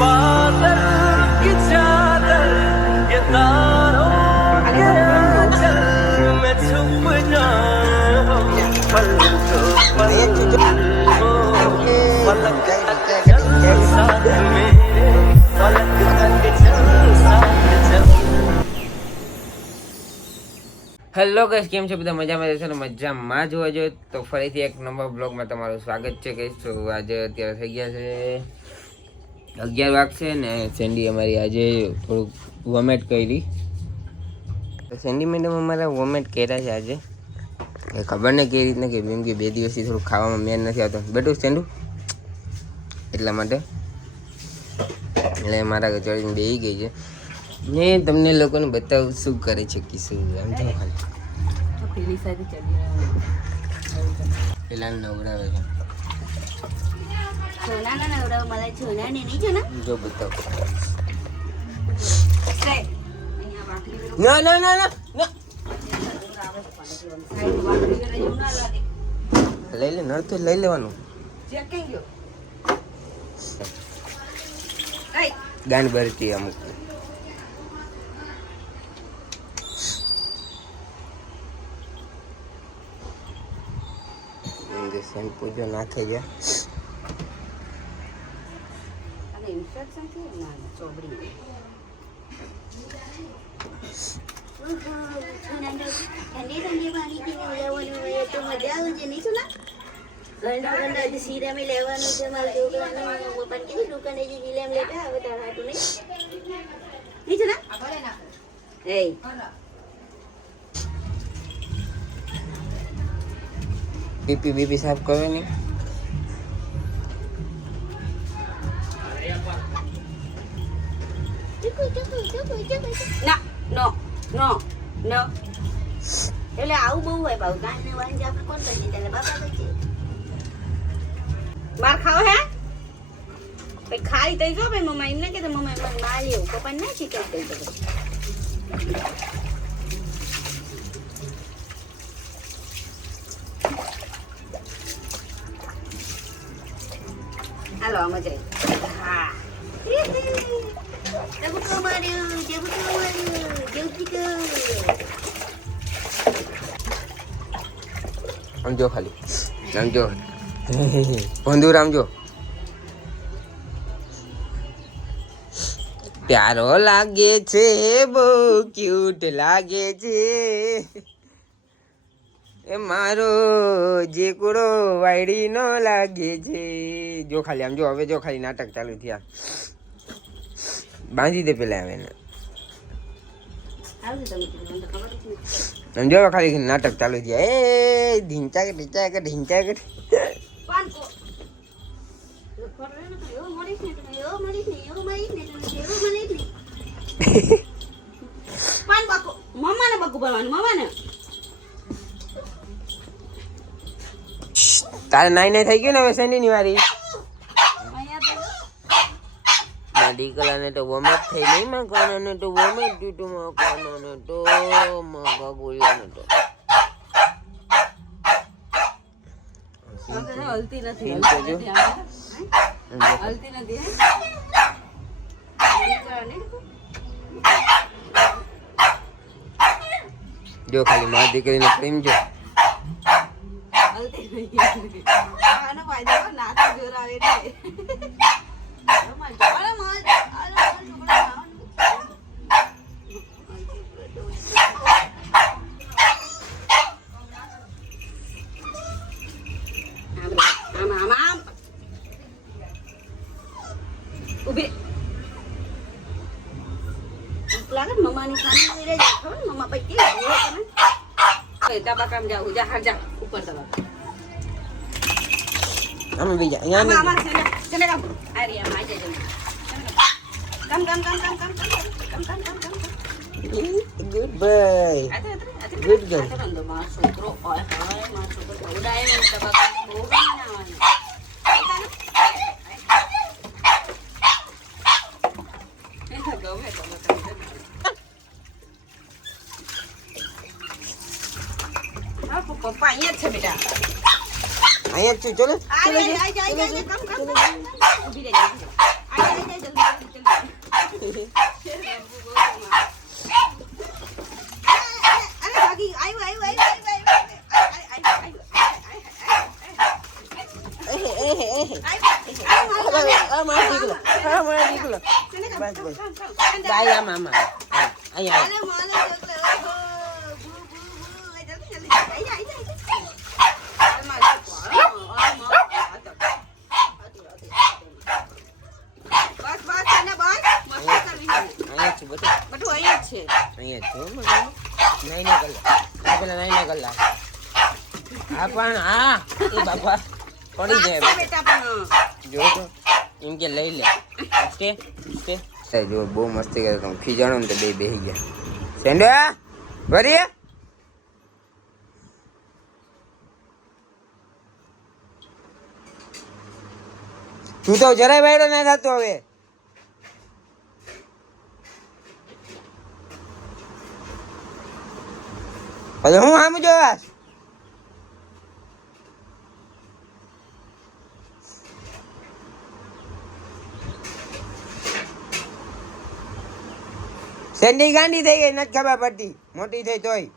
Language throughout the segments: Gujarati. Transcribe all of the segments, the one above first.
बादल की चादर ये तारों के आंचल में छुप जाऊं पलकों पर हो पलक तक चल साथ मेरे पलक तक चल साथ चल। હેલો ગાઈસ, કેમ છો બધા? મજામાં રહેશો ને? મજામાં જ હોવા જોઈએ. તો ફરીથી એક નવા બ્લોગમાં તમારું સ્વાગત છે ગાઈસ. તો આજે અત્યારે થઈ ગયા છે 11 વાગશે ને સેન્ડી અમારી આજે થોડુંક વોમેટ કરી. તો સેન્ડી મેડમ અમારા વોમેટ કર્યા છે આજે. એ ખબર નહીં કેવી રીતના કે કેમ કે 2 દિવસથી થોડુંક ખાવામાં મેન નથી આવતો બેટું સેન્ડુ, એટલા માટે એટલે મારા ચડીને બેસી ગઈ છે ને. તમને લોકોને બતાવું શું કરે છે કિશોર. આમ તો પેલી સાથે ચડી પેલા નવડાવે છે. છોના ના નવડાવ मला છોના ને નહીં છોના જો બતાવ. સે અહીંયા વાકડી ના ના ના ના લઈ લે, નળ તો લઈ લેવાનું. ચેક કઈ ગયો કઈ ગાંડ ભરતી અમુક. શેમ્પુ જો નાખે છે. અને ઇન્ફેક્શન થી ના ચોબડી ઠંડી ઠંડી પાણી પીને લેવાનું હોય તો મજા આવે છે નહીં છોના. ગંડા ગંડા સીરા મેં લેવાનું છે મારા છોકરાને પણ કેવી દુકાને જે જીલેમ લેતા હવે તારા હાટું નહીં છોના. એ બીપી બીપી સાફ કરે ને. ના નો નો નો એટલે આવું બહુ હોય બાબુ. ગાંઠને વાંજે આપણે કોણ કરી દે બાપા છે માર ખાવ હે ભાઈ ખાઈ તઈ જો ભાઈ મમ્મા એમને કે મમ્મા મને માર લેવું તો પણ ના શીખે તઈ તો હાલો આમ જાય. હા જબુકો માર્યું જબુકો આમ જો ખાલી આમ જો ભંદુર આમ જો. પ્યારો લાગે છે, બહુ ક્યુટ લાગે છે એ મારો જેકુડો વાયડી નો લાગે છે. જો ખાલી આમ જો. હવે જો ખાલી નાટક ચાલુ થયા. બાંધી દે પેલા હવે એને. સમજો ખાલી નાટક ચાલુ થયા. એ ઢીંચા કે ઢીંચા કે ઢીંચા કે મમ્માને બકુ ભરવાનું મમ્માને. તારે નાઈ થઈ ગયું ને હવે શેની ની વારી. દીકરાને તો વોમેટ થઈ નહીં. માં કાનાને તો વોમેટ દીધું. માં કાનાને તો માં કાગોળિયાને તો હલતી નથી હલતી નથી. જો ખાલી મારી દીકરીને પ્રેમ જો. હલતી નથી આનો ફાયદો ના તો જોર આવે ને. મમ્માની સામે રહી જાય ખબર મમ્મા પછી તબાકામ જાવું જા હાર જા ઉપર તબાકા આમ બીજા અહીંયા ચલે કામ આરિયા માં જજો કામ ગુડ બાય ગુડ ગર્લ. આતરંદો માં છોકરો ઓય હાય માં છોકરો ઉડાય ને તબાકા બહુ ના આવવાનું. પપ્પા અહીંયા જ છે બેટા. અહીંયા જ છું. ચલો આ જા કામ ઊભી રહી જા. આ જલ્દી જો બહુ મસ્તી કરે તો ખીજાણો ને તો બે બેસી ગયા. સેન્ડ્યા ભરીએ તું તો જરાય વાયડો ના થતો હવે. હવે હું આમ જોવાસ સેન્ડી ગાંડી થઈ ગઈ, નથી ખબર પડતી, મોટી થઈ તોય.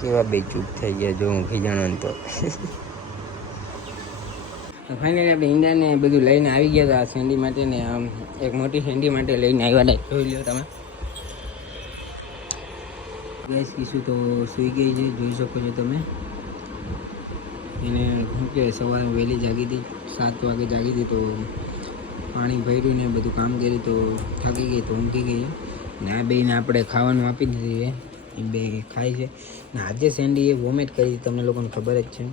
કેવા બે ચૂપ થઈ ગયા જો હું ખીજાણો તો. ફાઇનલી આપણે ઈંડાને બધું લઈને આવી ગયા હતા સેન્ડી માટે ને આમ એક મોટી સેન્ડી માટે લઈને આવ્યા હતા. જોઈ લો તમે ગેસ કીશું તો સૂઈ ગઈ છે, જોઈ શકો છો તમે. એને શું કે સવારે વહેલી જાગી હતી, 7 વાગે જાગી હતી, તો પાણી ભર્યું ને બધું કામ કર્યું તો થાકી ગઈ તો ઊંઘી ગઈ. ને આ બેને આપણે ખાવાનું આપી દીધી એ બે ખાય છે. ને આજે સેન્ડી એ વોમિટ કરી હતી, તમને લોકોને ખબર જ છે.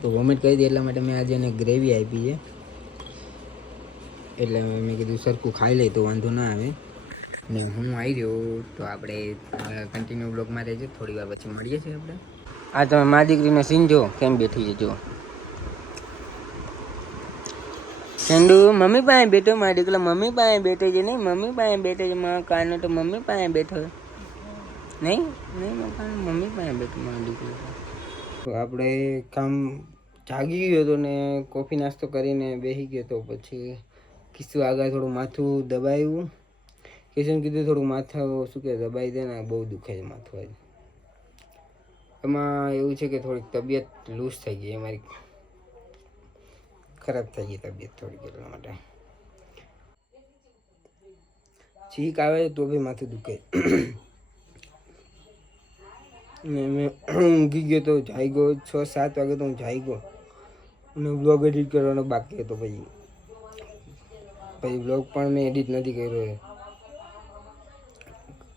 તો વોમિટ કરી હતી એટલા માટે મેં આજે એને ગ્રેવી આપી છે. એટલે મેં કીધું સરખું ખાઈ લે તો વાંધો ના આવે. ને હું આવી રહ્યો તો આપણે કન્ટિન્યુ બ્લોગમાં રહેજો, થોડી વાર પછી મળીએ છીએ આપણે. આ તમે મા દીકરીને સીન જો કેમ બેઠી છે જો. સેન્ડુ મમ્મી પાસે બેઠો, મારા દીકરા મમ્મી પાસે બેઠો છે. નહીં મમ્મી પાસે બેઠો છે, મારા કાનો તો મમ્મી પાસે બેઠો. નહીં નહીં મમ્મી પાસે બેઠો મારા દીકરો. તો આપણે કામ જાગી ગયો હતો ને કોફી નાસ્તો કરીને બેસી ગયો તો પછી કિસ્સું આગળ થોડું માથું દબાવ્યું. કિશન કીધું થોડું માથું શું કે દબાવી દે ને, બહુ દુખે છે માથું આજે. એમાં એવું છે કે થોડીક તબિયત લૂઝ થઈ ગઈ, અમારી ખરાબ થઈ ગઈ તબિયત થોડીક, એટલા માટે છીક આવે તો બી માથું દુખે. મેં ઊંઘી ગયો તો જાઈ ગયો 6-7 વાગે તો હું જાઈ ગયો અને બ્લોગ એડિટ કરવાનો બાકી હતો. પછી બ્લોગ પણ મેં એડિટ નથી કર્યો.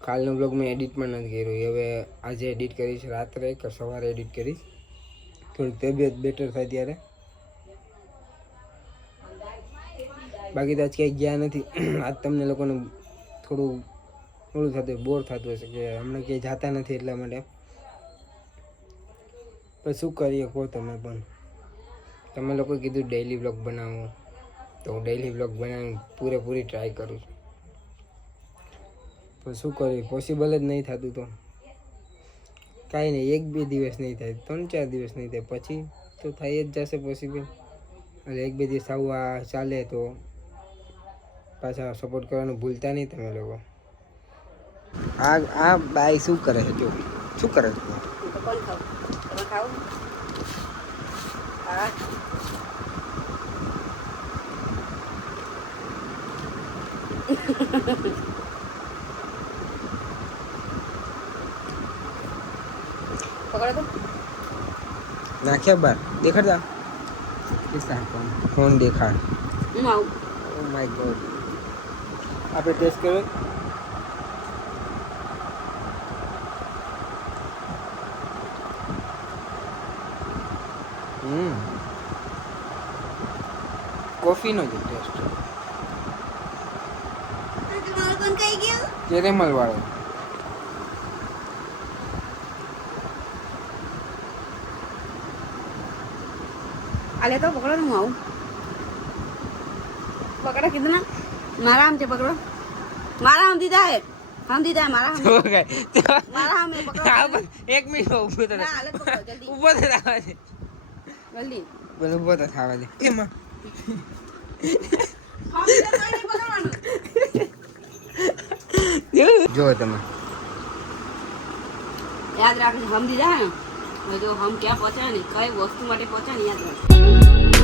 કાલનો બ્લોગ મેં એડિટ પણ નથી કર્યો. હવે આજે એડિટ કરીશ, રાત્રે કે સવારે એડિટ કરીશ, થોડીક તબિયત બેટર થાય ત્યારે. બાકી તો આજ ક્યાંય ગયા નથી. આજ તમને લોકોને થોડું થતું બોર થતું હશે કે હમણાં ક્યાંય જતા નથી એટલા માટે. પણ શું કરીએ કહો તમે પણ. તમે લોકો કીધું ડેઈલી બ્લોગ બનાવો તો હું ડેઈલી બ્લોગ બનાવીને પૂરેપૂરી ટ્રાય કરું છું. પણ શું કરીએ, પોસિબલ જ નહીં થતું. તો કાંઈ નહીં, 1-2 દિવસ નહીં થાય, 3-4 દિવસ નહીં થાય, પછી તો થઈ જ જશે પોસિબલ. એટલે 1-2 દિવસ આવું આ ચાલે તો પાછા સપોર્ટ કરવાનું ભૂલતા નહીં તમે લોકો. આ બાઈ શું કરે છે જો, શું કરે છે? નાખ્યા બાર દેખાડતા ફોન દેખાડ. ઓ માય ગોડ, આપણે ટેસ્ટ કર્યો. કોફીનો જ ટેસ્ટ, કેરેમલ વાળો. આલે તો પકડો ને, હું આવું પકડો કીધું ને. મારા આમ છે પકડો, મારા આમ દીધા હે, આમ દીધા હે મારા આમ, મારા આમ પકડો. 1 મિનિટ ઊભો થા, ના હાલે પકડો જલ્દી. ઊભો થા. જલ્દી બોલો ઉભો તો થવા દે એમાં જો તમે યાદ રાખજો સમજી જાય ને જો હમ ક્યાં પહોંચ્યા ને કઈ વસ્તુ માટે પહોંચ્યા ને યાદ રાખજો